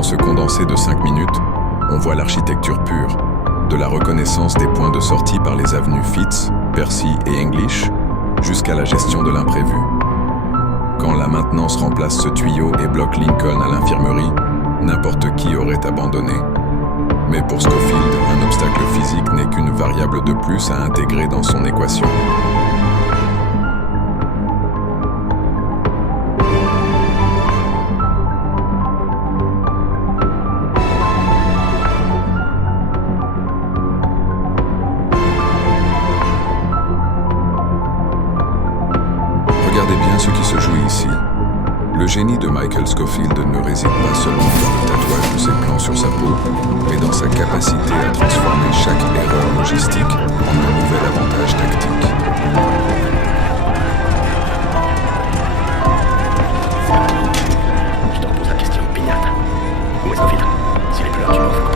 Dans ce condensé de 5 minutes, on voit l'architecture pure, de la reconnaissance des points de sortie par les avenues Fitz, Percy et English, jusqu'à la gestion de l'imprévu. Quand la maintenance remplace ce tuyau et bloque Lincoln à l'infirmerie, n'importe qui aurait abandonné. Mais pour Scofield, un obstacle physique n'est qu'une variable de plus à intégrer dans son équation. Regardez bien ce qui se joue ici. Le génie de Michael Scofield ne réside pas seulement dans le tatouage de ses plans sur sa peau, mais dans sa capacité à transformer chaque erreur logistique en un nouvel avantage tactique. Je te repose la question, Pignard. Où est Scofield? S'il est plus là, tu m'en fous.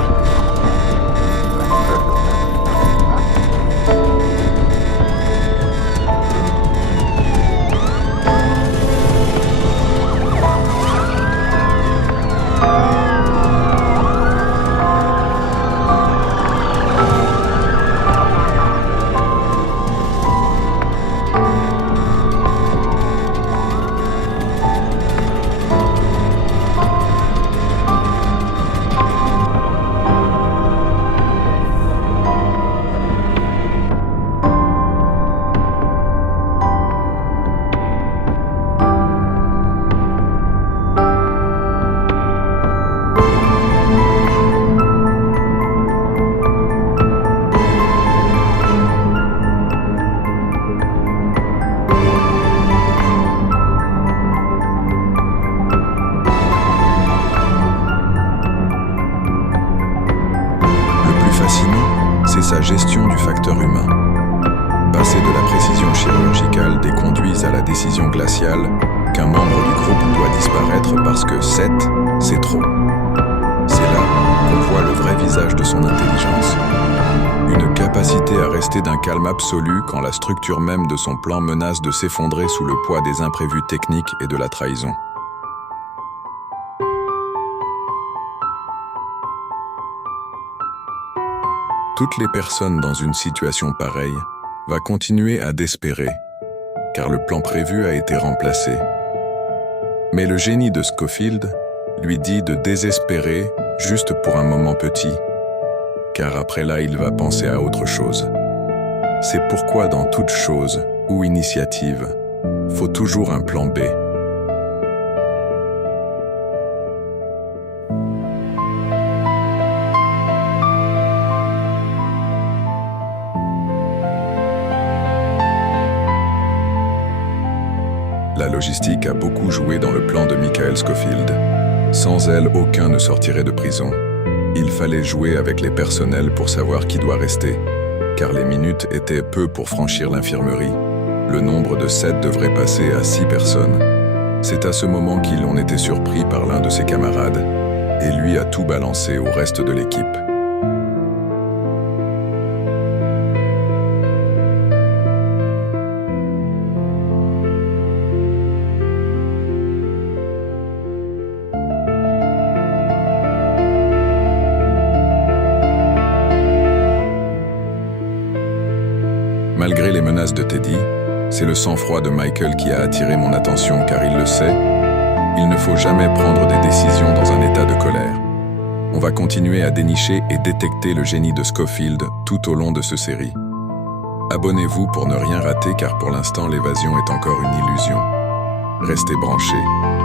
C'est sa gestion du facteur humain. Passer de la précision chirurgicale des conduits à la décision glaciale qu'un membre du groupe doit disparaître parce que 7, c'est trop. C'est là qu'on voit le vrai visage de son intelligence. Une capacité à rester d'un calme absolu quand la structure même de son plan menace de s'effondrer sous le poids des imprévus techniques et de la trahison. Toutes les personnes dans une situation pareille vont continuer à désespérer, car le plan prévu a été remplacé. Mais le génie de Scofield lui dit de désespérer juste pour un moment petit, car après là, il va penser à autre chose. C'est pourquoi dans toute chose ou initiative, faut toujours un plan B. La logistique a beaucoup joué dans le plan de Michael Scofield. Sans elle, aucun ne sortirait de prison. Il fallait jouer avec les personnels pour savoir qui doit rester, car les minutes étaient peu pour franchir l'infirmerie. Le nombre de 7 devrait passer à 6 personnes. C'est à ce moment qu'ils ont été surpris par l'un de ses camarades, et lui a tout balancé au reste de l'équipe. Malgré les menaces de Teddy, c'est le sang-froid de Michael qui a attiré mon attention car il le sait, il ne faut jamais prendre des décisions dans un état de colère. On va continuer à dénicher et détecter le génie de Scofield tout au long de cette série. Abonnez-vous pour ne rien rater car pour l'instant l'évasion est encore une illusion. Restez branchés.